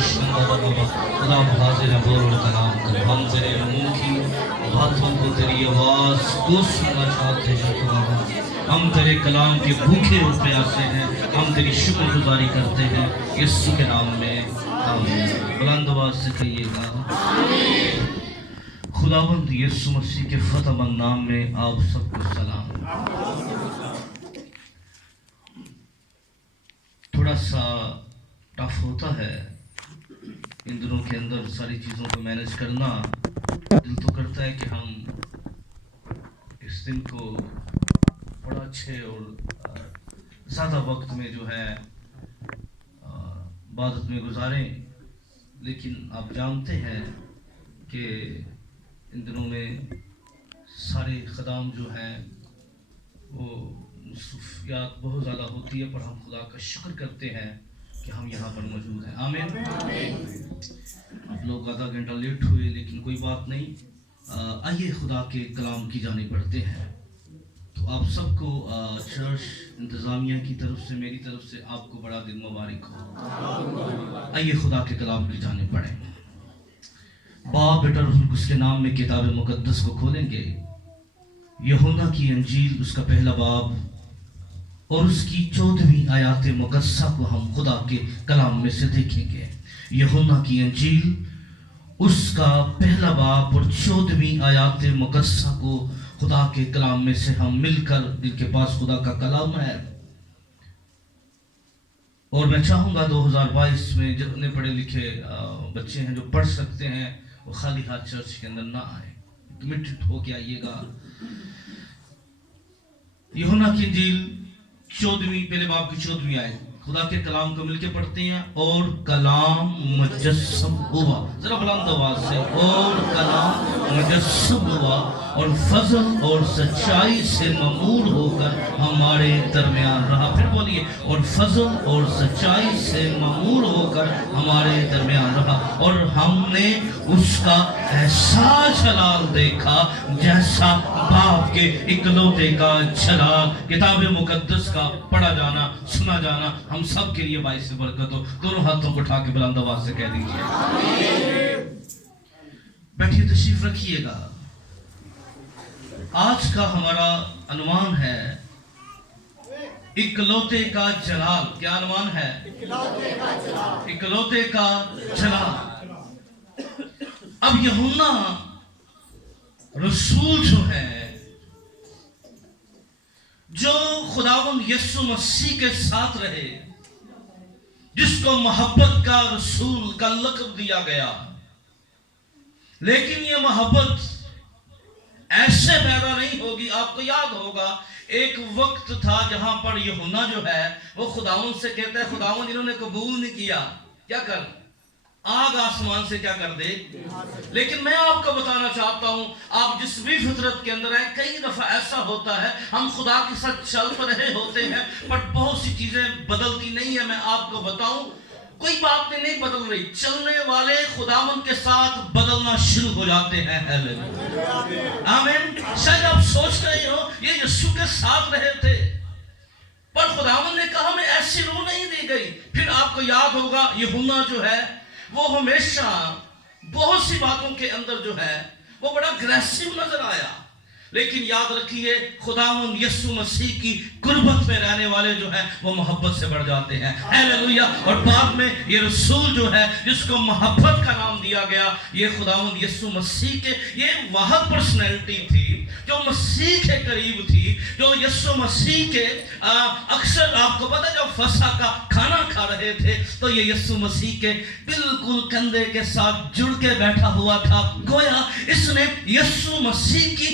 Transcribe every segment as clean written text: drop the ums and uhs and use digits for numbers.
खुदा हाजिर बोल और कलाम कर, हम तेरे मुंह की बातों को, तेरी आवाज़ को सुनना चाहते हैं खुदा। हम तेरे कलाम के भूखे और प्यासे हैं, हम तेरी शुक्रगुजारी करते हैं यीशु के नाम में, आमीन। बुलंद आवाज से कहिएगा खुदावंद यीशु मसीह के फतेहमंद नाम में आप सबको सलाम। थोड़ा सा टफ होता है इन दिनों के अंदर सारी चीज़ों को मैनेज करना। दिल तो करता है कि हम इस दिन को बड़ा अच्छे और ज़्यादा वक्त में जो है इबादत में गुजारें, लेकिन आप जानते हैं कि इन दिनों में सारे ख़दाम जो हैं वो मसरूफियात बहुत ज़्यादा होती है, पर हम खुदा का शुक्र करते हैं कि हम यहाँ पर मौजूद हैं। आमीन। आप लोग आधा घंटा लेट हुए, लेकिन कोई बात नहीं। आइए खुदा के कलाम की जानिब बढ़ते हैं। तो आप सबको चर्च इंतज़ामिया की तरफ से, मेरी तरफ से आपको बड़ा दिन मुबारक हो। आइए खुदा के कलाम की जानिब बढ़ें। बाप बेटा रूह कुद्दूस के नाम में किताब मुकद्दस को खोलेंगे। यूहन्ना की इंजील उसका पहला बाब और उसकी 14वीं आयत मुकद्दसा को हम खुदा के कलाम में से देखेंगे। यूहन्ना की इंजील उसका पहला बाब और 14वीं आयत मुकद्दसा को खुदा के कलाम में से हम मिलकर, जिनके पास खुदा का कलाम है, और मैं चाहूँगा 2022 में जितने पढ़े लिखे बच्चे हैं जो पढ़ सकते हैं वो खाली हाथ चर्च के अंदर ना आए, कमिटेड होके आइएगा। यूहन्ना की इंजील 14वीं पहले बाब की 14वीं आयत, खुदा के कलाम को मिलके पढ़ते हैं। और कलाम मुजस्सम हुआ, जरा बुलंद आवाज से, और कलाम मुजस्सम हुआ और फजल और सच्चाई से ममूर होकर हमारे दरमियान रहा। फिर बोलिए, और फजल और सच्चाई से ममूर होकर हमारे दरमियान रहा, और हमने उसका ऐसा जलाल देखा जैसा बाप के इकलौते का जलाल। किताब मुकद्दस का पढ़ा जाना, सुना जाना हम सब के लिए बाइस बरकत हो। दोनों हाथों को उठा के बुलंद आवाज से कह दीजिए। बैठिए, तशरीफ रखिएगा। आज का हमारा अनुमान है इकलौते का जलाल। क्या अनुमान है? इकलौते का जलाल। इकलौते का जलाल। अब यूहन्ना रसूल जो है, जो खुदावंद यीशु मसीह के साथ रहे, जिसको मोहब्बत का रसूल का लक़ब दिया गया, लेकिन ये मोहब्बत ऐसे पैदा नहीं होगी। आपको याद होगा एक वक्त था जहां पर यूहन्ना जो है वो खुदावंद से कहता है, खुदावंद इन्होंने कबूल नहीं किया, क्या कर, आग आसमान से क्या कर दे। लेकिन मैं आपको बताना चाहता हूं, आप जिस भी फितरत के अंदर है, कई दफा ऐसा होता है हम खुदा के साथ चल तो रहे होते हैं पर बहुत सी चीजें बदलती नहीं है। मैं आपको बताऊं, कोई बात नहीं बदल रही, चलने वाले खुदावंद के साथ बदलना शुरू हो जाते हैं। आमीन। शायद आप सोच रहे हो ये यीशु के साथ रहे थे, पर खुदावंद ने कहा हमें ऐसी रूह नहीं दी गई। फिर आपको याद होगा यूहन्ना जो है वो हमेशा बहुत सी बातों के अंदर जो है वो बड़ा अग्रेसिव नजर आया, लेकिन याद रखिए खुदावंद यीशु मसीह की कुर्बत में रहने वाले जो है वो मोहब्बत से बढ़ जाते हैं। हालेलुया। और बाद में ये रसूल जो है जिसको मोहब्बत का नाम दिया गया, ये खुदावंद यीशु मसीह के ये वह पर्सनैलिटी थी जो मसीह के करीब थी, जो यीशु मसीह के अक्सर आपको पता है जब फसह का खाना खा रहे थे तो ये यीशु मसीह के बिल्कुल कंधे के साथ जुड़ के बैठा हुआ था। गोया इसने यीशु मसीह की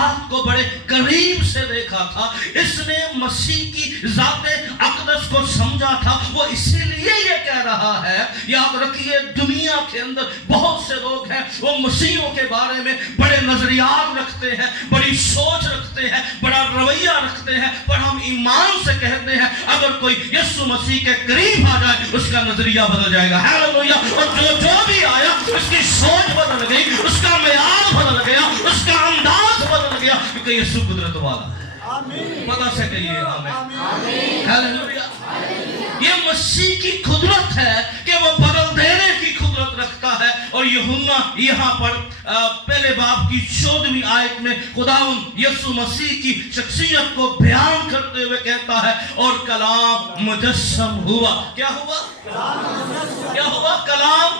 को बड़े करीब से देखा था, इसने मसीह की ज़ाते अक़दस को समझा था। वो इसीलिए ये कह रहा है, याद रखिए दुनिया के अंदर बहुत से लोग हैं वो मसीहों के बारे में बड़े नजरियात रखते हैं, बड़ी सोच रखते हैं, बड़ा रवैया रखते हैं, पर हम ईमान से कहते हैं अगर कोई यीशु मसीह के करीब आ जाए उसका नजरिया बदल जाएगा। हालेलुया। और जो भी आया उसकी सोच बदल गई, उसका मेयार बदल गया, उसका अंदाज बदल गया, क्योंकि यीशु कुदरत वाला है। पता से कहिए आमीन। हालेलुया। ये मसीह की कुदरत है कि वो बदल देने की कुदरत रखता है। और यूहन्ना यहाँ पर पहले बाब की 14वीं आयत में खुदावंद यीशु मसीह की शख्सियत को बयान करते हुए कहता है, और कलाम मुजस्सम हुआ। क्या हुआ? क्या हुआ? कलाम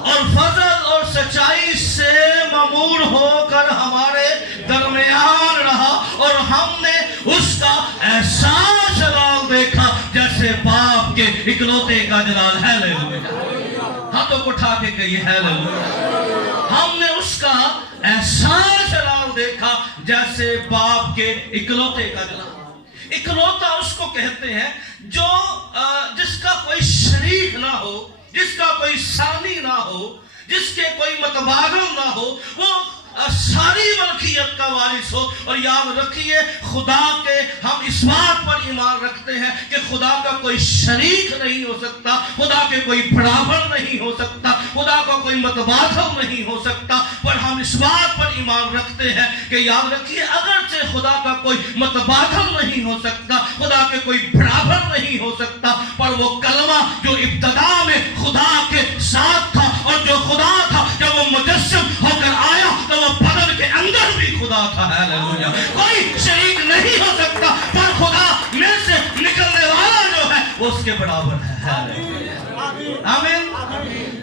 और फजल और सच्चाई से ममूर होकर हमारे दरमियान रहा, और हमने उसका ऐसा जलाल देखा जैसे बाप के इकलौते का जलाल। हालेलुया। हाथों को उठा के कहिए हालेलुया। हमने उसका ऐसा जलाल देखा जैसे बाप के इकलौते का जलाल। इकलौता उसको कहते हैं जो जिसका कोई शरीक ना हो, जिसका कोई सानी ना हो, जिसके कोई मतबादल ना हो, वो सारी मलकियत का वारिस हो। और याद रखिए, खुदा के हम इस बात पर ईमान रखते हैं कि खुदा का कोई शरीक नहीं हो सकता, खुदा के कोई बराबर नहीं हो सकता, खुदा का कोई मतबादल नहीं हो सकता। पर हम इस बात पर ईमान रखते हैं कि याद रखिए, अगरचे खुदा का कोई मतबादल नहीं हो सकता, खुदा के कोई बराबर नहीं हो सकता, पर वो कलमा जो इब्तदा में खुदा के साथ था, और जो खुदा था जब वो मुजस्सम होकर आया तो वो बदन के अंदर भी खुदा था। हालेलुया। कोई शरीक नहीं हो सकता, पर खुदा में से निकलने वाला जो है वो उसके बराबर है। हालेलुया। आमीन।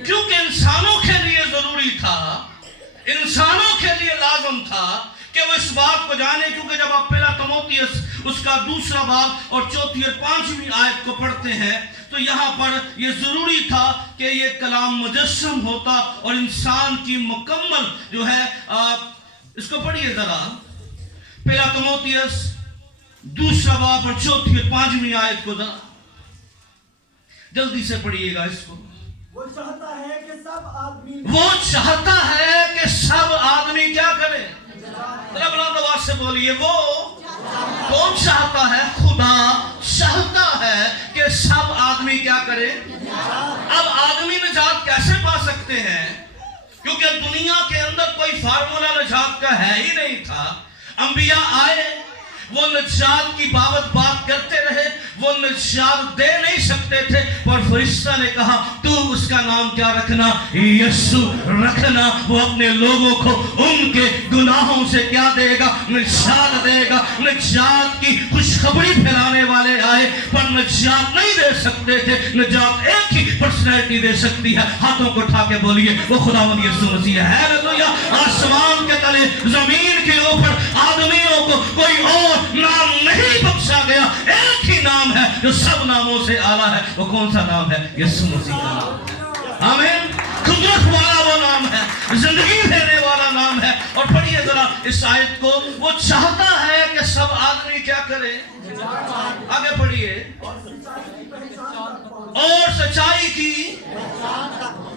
क्योंकि इंसानों के लिए जरूरी था, इंसानों के लिए लाजम था कि वो इस बात को जाने। क्योंकि जब आप पहला तीमुथियुस उसका 2 बाब और 4 और 5वीं आयत को पढ़ते हैं तो यहाँ पर ये जरूरी था कि ये कलाम मुजस्सम होता और इंसान की मुकम्मल जो है इसको पढ़िए जरा, पहला तीमुथियुस 2 बाब और 4 और 5वीं आयत को जरा जल्दी से पढ़िएगा इसको। वो चाहता है कि सब आदमी क्या करे? जरा बुलंद आवाज से बोलिए, वो कौन चाहता है? खुदा चाहता है कि सब आदमी क्या करे? अब आदमी निजात कैसे पा सकते हैं? क्योंकि दुनिया के अंदर कोई फार्मूला निजात का है ही नहीं था। अंबिया आए, वो निजात की बाबत बात करते रहे, वो निजात दे नहीं सकते थे, पर फरिश्ता ने कहा तू उसका नाम क्या रखना? यीशु रखना। वो अपने लोगों को उनके गुनाहों से क्या देगा? निजात देगा। निजात की खुशखबरी फैलाने वाले आए, पर निजात नहीं दे सकते थे। निजात एक ही पर्सनैलिटी दे सकती है। हाथों को उठा के बोलिए, वो खुदावंद यीशु मसीह है। हालेलुया। आसमान के तले, जमीन के ऊपर आदमियों को कोई और नाम नहीं बख्शा गया। एक ही नाम है जो सब नामों से आला है। वो कौन सा नाम है? यीशु मसीह का नाम। आमीन। कुदरत वाला वो नाम है, जिंदगी देने वाला नाम है। और पढ़िए जरा इस आयत को। वो चाहता है कि सब आदमी क्या करे? आगे पढ़िए। और सच्चाई की,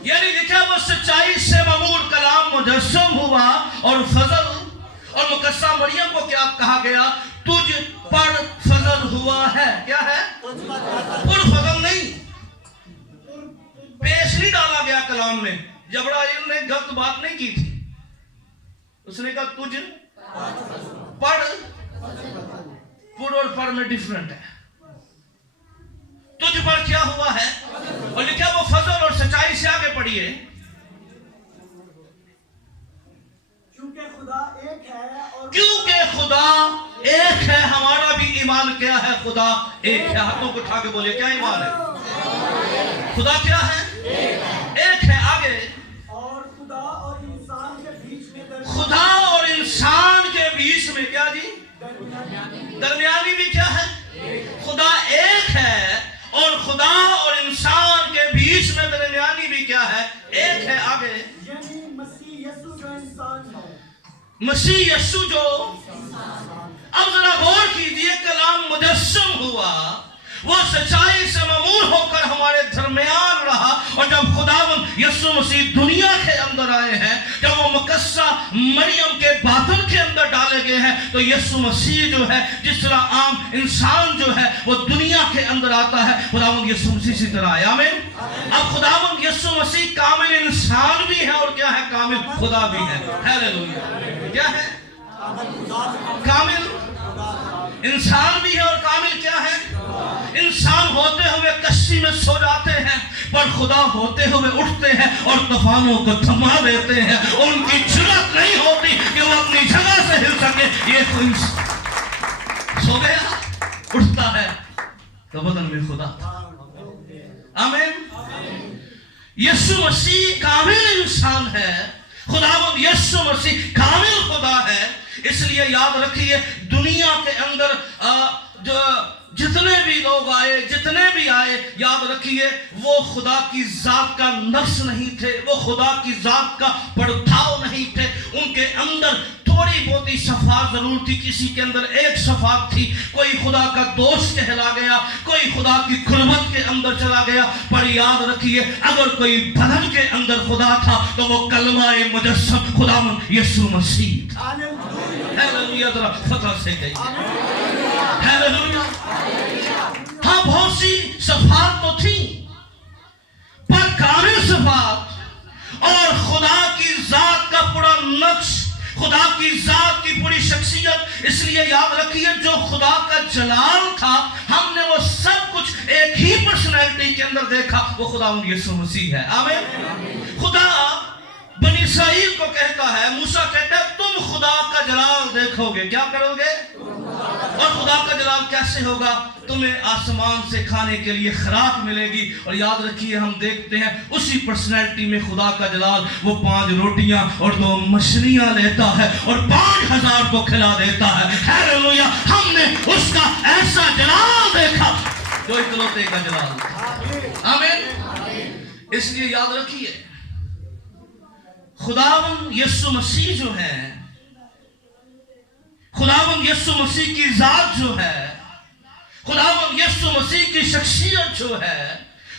यानी लिखा वो सच्चाई से ममूर कलाम मुजस्सम हुआ, और फजल और मुकस्सा मरियम को क्या कहा गया? तुझ पर फजल हुआ है। क्या है? पुर फजल नहीं, पेश नहीं डाला गया कलाम में। जबराइल ने गलत बात नहीं की थी, उसने कहा तुझ पर। पुर और पर में डिफरेंट है। तुझ पर क्या हुआ है? और लिखा वो फजल और सच्चाई से। आगे पढ़िए। क्योंकि खुदा एक है। हमारा भी ईमान क्या है? खुदा एक है। हाथों को उठा के बोलिए, क्या ईमान है? खुदा क्या है? एक है। आगे। और खुदा और इंसान के बीच में, खुदा और इंसान के बीच में क्या जी? दरमियानी भी क्या है? खुदा एक है, और खुदा और इंसान के बीच में दरमियानी भी क्या है? एक है। आगे। यानी मसीह यीशु जो इंसान है। मसीह यीशु जो। अब जरा गौर कीजिए, कलाम मुजस्सम हुआ, वो सच्चाई से ममूर होकर हमारे दरमियान रहा। और जब खुदावंद यीशु मसीह दुनिया के अंदर आए हैं, जब वो मुकस्सा मरियम के बातन के अंदर डाले गए हैं, तो यीशु मसीह जो है, जिस तरह आम इंसान जो है वो दुनिया के अंदर आता है, खुदावंद यीशु मसीह इसी तरह आया। आमीन। अब खुदावंद यीशु मसीह कामिल इंसान भी है, और क्या है? कामिल खुदा भी है। हालेलुया। क्या है? कामिल इंसान भी है और कामिल क्या है? इंसान होते हुए कश्ती में सो जाते हैं, पर खुदा होते हुए उठते हैं और तूफानों को थमा देते हैं। उनकी जुर्रत नहीं होती कि वो अपनी जगह से हिल सके। ये कोई सो गया, उठता है तो बदन में खुदा। आमीन। यीशु मसीह कामिल इंसान है, खुदावंद यीशु मसीह कामिल खुदा है। इसलिए याद रखिए, दुनिया के अंदर जो जितने भी लोग आए, जितने भी आए, याद रखिए वो खुदा की जात का नफ्स नहीं थे, वो खुदा की जात का परताव नहीं थे। उनके अंदर थोड़ी बहुत ही शफात जरूर थी, किसी के अंदर एक शफात थी। कोई खुदा का दोस्त कहला गया, कोई खुदा की कुर्बत के अंदर चला गया। पर याद रखिए, अगर कोई बदन के अंदर खुदा था तो वो कलमाए मुजस्सम खुदावंद यीशु मसीह था। हालेलुया, जरा फतह से कहिए हालेलुया। हाँ, बहुत सी शफात तो थी, पर कामिल शफात और खुदा की जात का पूरा नक्श, खुदा की जात की पूरी शख्सियत। इसलिए याद रखिए, जो खुदा का जलाल था, हमने वो सब कुछ एक ही पर्सनैलिटी के अंदर देखा, वो खुदावंद यीशु मसीह है। आमीन। खुदा बनी इस्राइल को कहता है, मूसा कहता है, तुम खुदा का जलाल देखोगे। क्या करोगे? और खुदा का जलाल कैसे होगा? तुम्हें आसमान से खाने के लिए खुराक मिलेगी। और याद रखिए, हम देखते हैं उसी पर्सनैलिटी में खुदा का जलाल, वो 5 रोटियां और 2 मछलियां लेता है और 5000 को खिला देता है। हालेलुया। हमने उसका ऐसा जलाल देखा जो इकलौते का जलाल था। आमीन। इसलिए याद रखिए, खुदावंद यीशु मसीह जो है, खुदावंद यीशु मसीह की जात जो है, खुदावंद यीशु मसीह की शख्सियत जो है,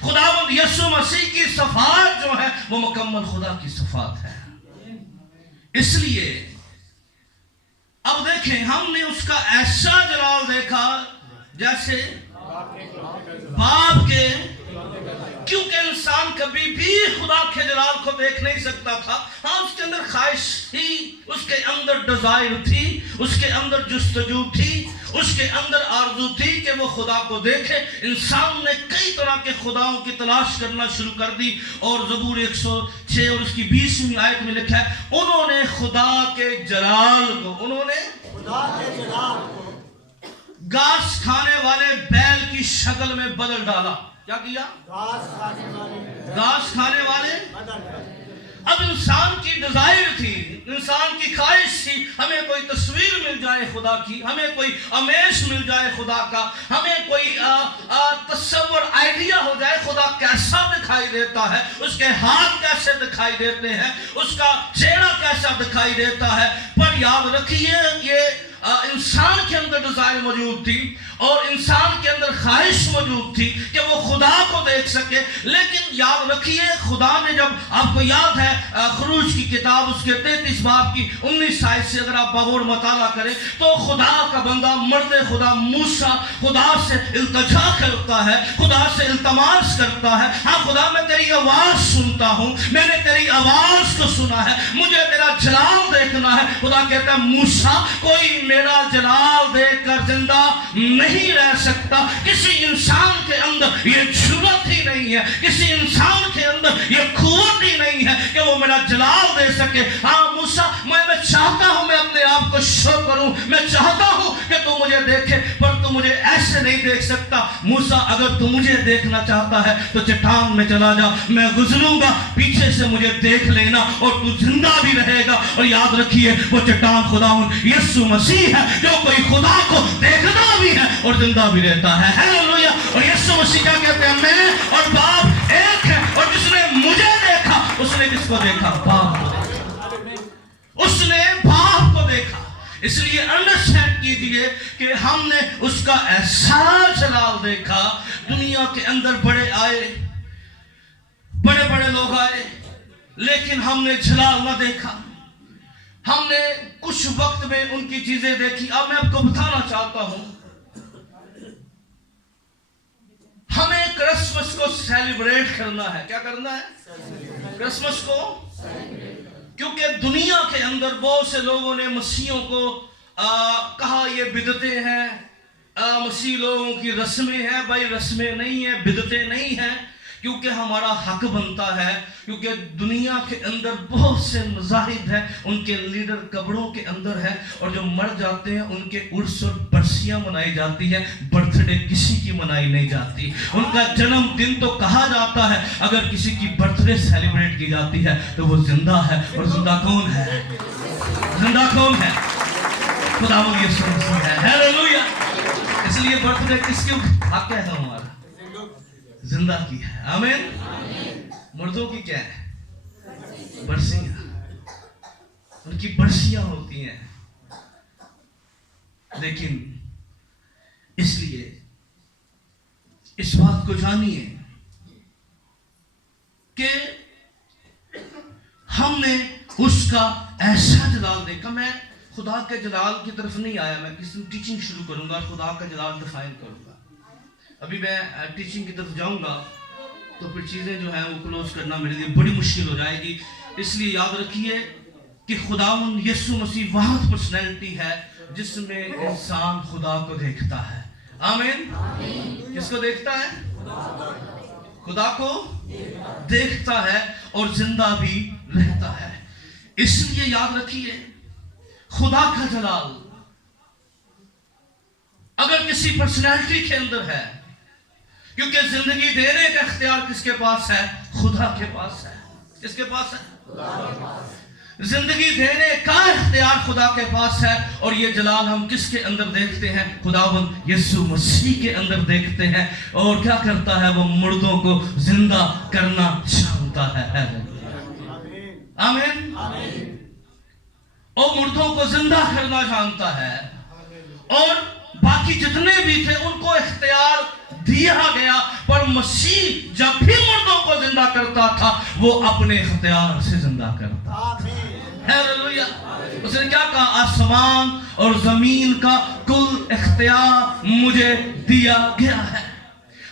खुदावंद यीशु मसीह की सफात जो है, वो मुकम्मल खुदा की सफात है। इसलिए अब देखें, हमने उसका ऐसा जलाल देखा जैसे बाप के, क्योंकि इंसान कभी भी खुदा के जलाल को देख नहीं सकता था। हाँ, उसके अंदर ख्वाहिश थी, उसके अंदर डिजायर थी, उसके अंदर जुस्तजू थी, उसके अंदर आरज़ू थी कि वो खुदा को देखे। इंसान ने कई तरह के खुदाओं की तलाश करना शुरू कर दी। और ज़बूर 106 और उसकी 20वीं आयत में लिखा है, उन्होंने खुदा के जलाल को, उन्होंने खुदा के जलाल को घास खाने वाले बैल की शक्ल में बदल डाला। क्या किया? घास खाने वाले। अब इंसान की डिजायर थी, इंसान की ख्वाहिश थी, हमें कोई तस्वीर मिल जाए खुदा की, हमें कोई अमेश मिल जाए खुदा का, हमें कोई तस्वर, आइडिया हो जाए खुदा कैसा दिखाई देता है, उसके हाथ कैसे दिखाई देते हैं, उसका चेहरा कैसा दिखाई देता है। पर याद रखिए, ये इंसान के अंदर डिजायर मौजूद थी और इंसान के अंदर ख्वाहिश मौजूद थी कि वो खुदा को देख सके। लेकिन याद रखिए, खुदा ने जब, आपको याद है खुरूज की किताब उसके 33 बाब की 19 आयत से अगर आप बगौर मताला करें तो खुदा का बंदा मर्द खुदा मूसा खुदा से इल्तिजा करता है, खुदा से इल्तमास करता है। हाँ खुदा, मैं तेरी आवाज सुनता हूँ, मैंने तेरी आवाज को सुना है, मुझे तेरा जलाल देखना है। खुदा कहता है, मूसा, कोई मेरा जलाल देखकर जिंदा नहीं रह सकता। किसी इंसान के अंदर ये जुर्रत ही नहीं है, किसी इंसान के अंदर ये कुव्वत ही नहीं है कि वो मेरा जलाल दे सके। हाँ मूसा, मैं चाहता हूं मैं अपने आप को शो करूं, मैं चाहता हूं कि तू मुझे देखे, पर तू मुझे ऐसे नहीं देख सकता। मूसा, अगर तू मुझे देखना चाहता है तो चट्टान में चला जा, मैं गुजरूंगा, पीछे से मुझे देख लेना और तू जिंदा भी रहेगा। और याद रखिए, वो चट्टान खुदावंद यीशु मसीह है, जो कोई खुदा को देखता भी है और जिंदा भी रहता है। हालेलुया। और यीशु मसीह क्या कहते हैं? मैं और बाप एक है, और जिसने मुझे देखा उसने किसको देखा? बाप को देखा, उसने बाप को देखा। इसलिए अंडरस्टैंड कीजिए कि हमने उसका ऐसा जलाल देखा। दुनिया के अंदर बड़े आए, बड़े बड़े लोग आए, लेकिन हमने जलाल ना देखा। हमने कुछ वक्त में उनकी चीजें देखी। अब मैं आपको बताना चाहता हूं, हमें क्रिसमस को सेलिब्रेट करना है। क्या करना है? क्रिसमस को, क्योंकि दुनिया के अंदर बहुत से लोगों ने मसीहों को कहा ये बिदतें हैं, मसीह लोगों की रस्में हैं। भाई रस्में नहीं है, बिदतें नहीं हैं, क्योंकि हमारा हक बनता है। क्योंकि दुनिया के अंदर बहुत से मज़ाहिब हैं, उनके लीडर कब्रों के अंदर है, और जो मर जाते हैं उनके उर्स और बरसियां मनाई जाती है, बर्थडे किसी की मनाई नहीं जाती। उनका जन्मदिन तो कहा जाता है, अगर किसी की बर्थडे सेलिब्रेट की जाती है तो वो जिंदा है। और जिंदा कौन है? जिंदा कौन है? खुदावंद यीशु मसीह है। हालेलुया। इसलिए बर्थडे किसके हक है? हमारा जिंदा की है। आमीन। मुर्दों की क्या है? बरसियां। उनकी बरसियां होती हैं। लेकिन इसलिए इस बात को जानिए कि हमने उसका ऐसा जलाल देखा। मैं खुदा के जलाल की तरफ नहीं आया, मैं किसी टीचिंग शुरू करूंगा, खुदा का जलाल डिफाइन करूंगा। अभी मैं टीचिंग की तरफ जाऊंगा तो फिर चीज़ें जो हैं वो क्लोज करना मेरे लिए बड़ी मुश्किल हो जाएगी। इसलिए याद रखिए कि खुदावंद यीशु मसीह वह पर्सनैलिटी है जिसमें इंसान खुदा को देखता है। आमीन। किसको देखता है? खुदा को देखता है और जिंदा भी रहता है। इसलिए याद रखिए खुदा का जलाल अगर किसी पर्सनैलिटी के अंदर है, क्योंकि जिंदगी देने का इख्तियार किसके पास है? खुदा के पास है। किसके पास है? जिंदगी देने का इख्तियार खुदा के पास है। और ये जलाल हम किसके अंदर देखते हैं? खुदावंद यीशु मसीह के अंदर देखते हैं। और क्या करता है? वो मुर्दों को जिंदा करना चाहता है। आमीन। और मुर्दों को जिंदा करना जानता है, और बाकी जितने भी थे उनको इख्तियार दिया गया। पर मसीह जब भी मुर्दों को जिंदा करता था वो अपने इख्तियार से जिंदा करता। हालेलुया। उसने क्या कहा? आसमान और जमीन का कुल इख्तियार मुझे दिया गया है।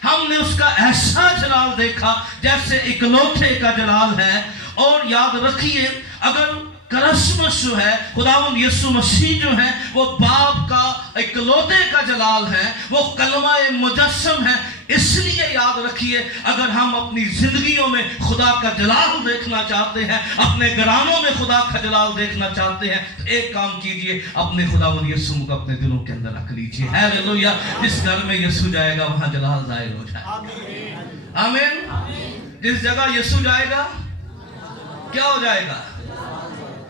हमने उसका ऐसा जलाल देखा जैसे इकलौते का जलाल है। और याद रखिए अगर क्रिसमस जो है, खुदावंद यीशु मसीह जो है, वो बाप का इकलौते का जलाल है, वो कलमा मुजस्सम है। इसलिए याद रखिए अगर हम अपनी जिंदगियों में खुदा का जलाल देखना चाहते हैं, अपने घरानों में खुदा का जलाल देखना चाहते हैं, तो एक काम कीजिए, अपने खुदावंद यीशु को अपने दिलों के अंदर रख लीजिए। हालेलुया। जिस घर में यीशु जाएगा वहां जलाल जाहिर हो जाएगा। आमीन। जिस जगह यीशु जाएगा क्या हो जाएगा?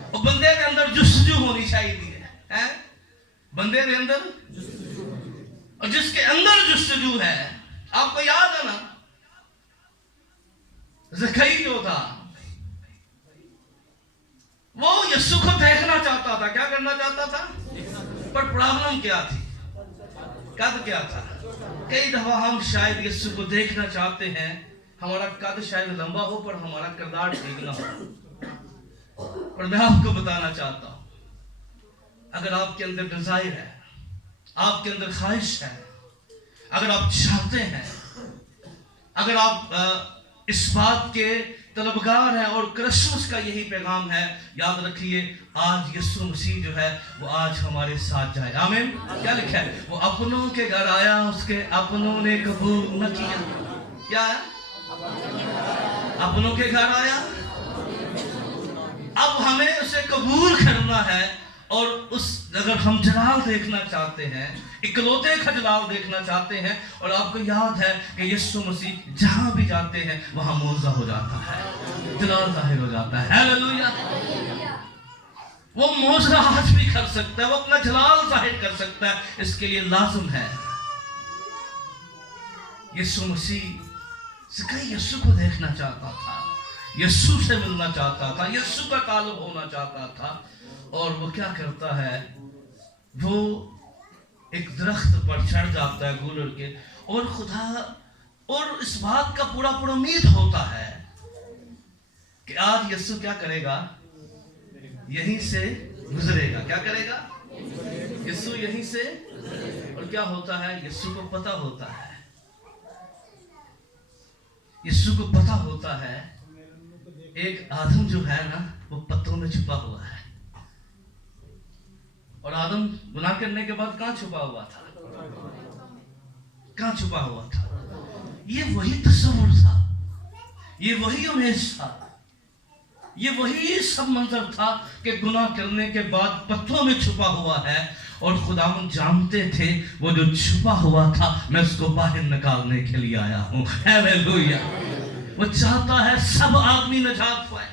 और बंदे के अंदर जुस्तजू होनी चाहिए है? बंदे के अंदर, और जिसके अंदर जुस्तजू है, आपको याद है ना ज़कई जो था वो यीशु को देखना चाहता था। क्या करना चाहता था? पर प्रॉब्लम क्या थी? कद क्या था? कई दफा हम शायद यीशु को देखना चाहते हैं, हमारा कद शायद लंबा हो पर हमारा किरदार ठीक ना हो। और मैं आपको बताना चाहता हूं, अगर आपके अंदर डिजायर है, आपके अंदर ख्वाहिश है, अगर आप चाहते हैं, अगर आप इस बात के तलबगार हैं, और क्रिसमस का यही पैगाम है, याद रखिए आज यीशु मसीह जो है वो आज हमारे साथ जाए। आमीन। क्या लिखा है? वो अपनों के घर आया, उसके अपनों ने कबूल न किया। क्या है? अपनों के घर आया, अब हमें उसे कबूल करना है। और उस अगर हम जलाल देखना चाहते हैं, इकलौते का जलाल देखना चाहते हैं, और आपको याद है कि यीशु मसीह जहां भी जाते हैं वहां मौजा हो जाता है, जलाल जाहिर हो जाता है। हालेलुया। वो मौजा आज भी कर सकता है, वो अपना जलाल जाहिर कर सकता है। इसके लिए लाजिम है यीशु मसीह ज़कई यीशु को देखना चाहता था, यीशु से मिलना चाहता था, यीशु का ताल्लुक होना चाहता था। और वो क्या करता है? वो एक दरख्त पर चढ़ जाता है गुलर के, और खुदा और इस बात का पूरा उम्मीद होता है कि आज यीशु क्या करेगा? यहीं से गुजरेगा। क्या करेगा? यीशु यहीं से। और क्या होता है? यीशु को पता होता है, यीशु को पता होता है एक आदम जो है ना वो पत्तों में छुपा हुआ है। और आदम गुनाह करने के बाद कहाँ छुपा हुआ था? कहाँ छुपा हुआ था? ये वही तस्वीर था, ये वही इमेज था, ये वही सब मंजर था कि गुनाह करने के बाद पत्थरों में छुपा हुआ है और खुदावंद जानते थे वो जो छुपा हुआ था मैं उसको बाहर निकालने के लिए आया हूँ। हालेलुया। वो चाहता है सब आदमी निजात पाए।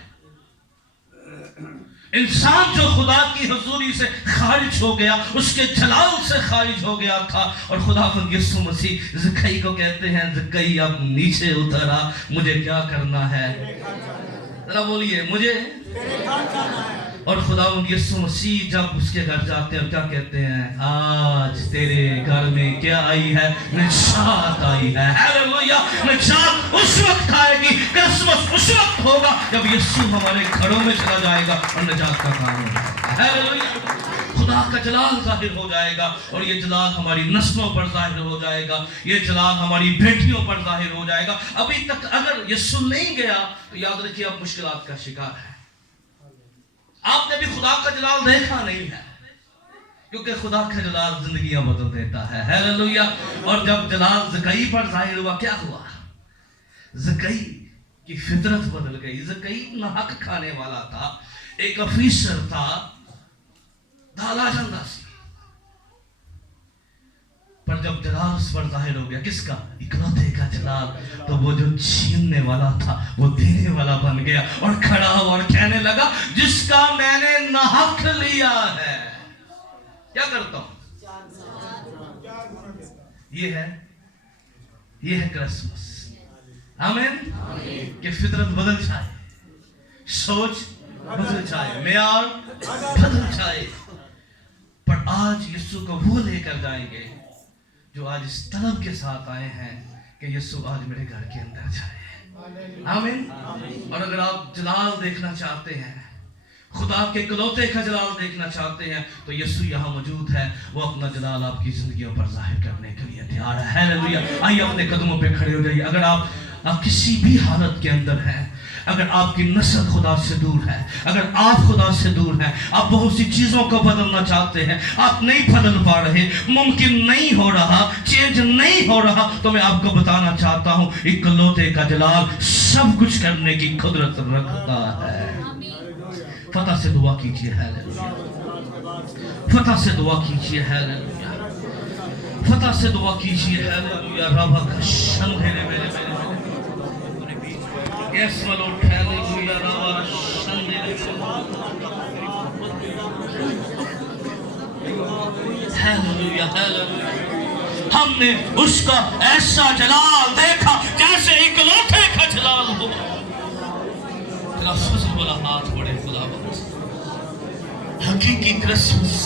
इंसान जो खुदा की हुजूरी से खारिज हो गया, उसके जलाल से खारिज हो गया था, और खुदावंद यीशु मसीह ज़कई को कहते हैं, ज़कई अब नीचे उतर आ, मुझे क्या करना है? जरा बोलिए, मुझे तेरे घर जाना है। और खुदावंद यीशु मसीह जब उसके घर जाते हैं क्या कहते हैं? आज तेरे घर में क्या आई है? निजात आई है। हालेलुया। निजात उस वक्त आएगी, क्रिसमस उस वक्त होगा जब यीशु हमारे घरों में चला जाएगा और निजात का काम होगा। हालेलुया। खुदा का जलाल जाहिर हो जाएगा और ये जलाल हमारी नस्लों पर जाहिर हो जाएगा, ये जलाल हमारी बेटियों पर जाहिर हो जाएगा। अभी तक अगर यीशु नहीं गया तो याद रखिए आप मुश्किलात का शिकार है। आपने भी खुदा का जलाल देखा नहीं है, क्योंकि खुदा का जलाल जिंदगियां बदल देता है। हालेलुया। और जब जलाल ज़कई पर जाहिर हुआ, क्या हुआ? ज़कई की फितरत बदल गई। ज़कई नाहक खाने वाला था, एक अफीसर था, धाला चंदा सी, पर जब जलाल उस पर जाहिर हो गया, किसका? इकलौते का जलाल, तो वो जो छीनने वाला था वो देने वाला बन गया और खड़ा हुआ और कहने लगा, जिसका मैंने नाहक लिया है। क्या करता हूं? ये है क्रिसमस। आमीन। कि फितरत बदल जाए, सोच बदल जाए, मेयार बदल जाए। पर आज यीशु को वो लेकर जाएंगे जो आज इस तलब के साथ आए हैं कि यीशु आज मेरे घर के अंदर जाए। आमीन। और अगर आप जलाल देखना चाहते हैं, खुदा के इकलौते का जलाल देखना चाहते हैं, तो यीशु यहाँ मौजूद है। वो अपना जलाल आपकी जिंदगियों पर जाहिर करने के लिए तैयार है। हालेलुया। आइए अपने कदमों पे खड़े हो जाइए। अगर आप किसी भी हालत के अंदर हैं, अगर आपकी नस्ल खुदा से दूर है, अगर आप खुदा से दूर हैं, आप बहुत सी चीजों को बदलना चाहते हैं, आप नहीं बदल पा रहे, मुमकिन नहीं हो रहा, चेंज नहीं हो रहा, तो मैं आपको बताना चाहता हूं, इकलौते का जलाल सब कुछ करने की कुदरत रखता है। फतह से दुआ कीजिए। हालेलुया। फतह से दुआ कीजिए। हालेलुया। फतह से दुआ कीजिए। हालेलुया। रबा का शंधेरे मेरे Yes, my Lord, hallelujah, hallelujah, hallelujah. हमने उसका ऐसा जलाल देखा जैसे इकलौते का जलाल हो। तेरा फजल वाला हाथ बढ़े खुदा, हकीकी क्रिसमस